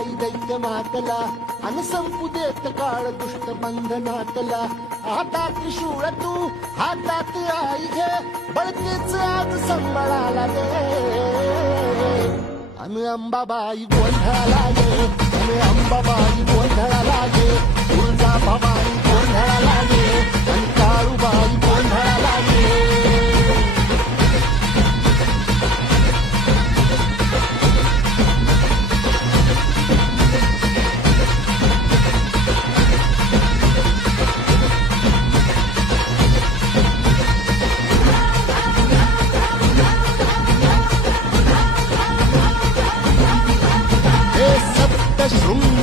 अंबाबाई दैत्य मातला आणि संपू देत काळ दुष्ट बंधनातला. आता त्रिशूळ तू हातात आई घे बळतेच आज संबळाला दे. आणि अंबाबाई गोंधळाला गे आणि अंबाबाई गोंधळाला गे. तुळजा भवानी गोंधळाला गे आणि काळूबाई गोंधळाला गे. शृंग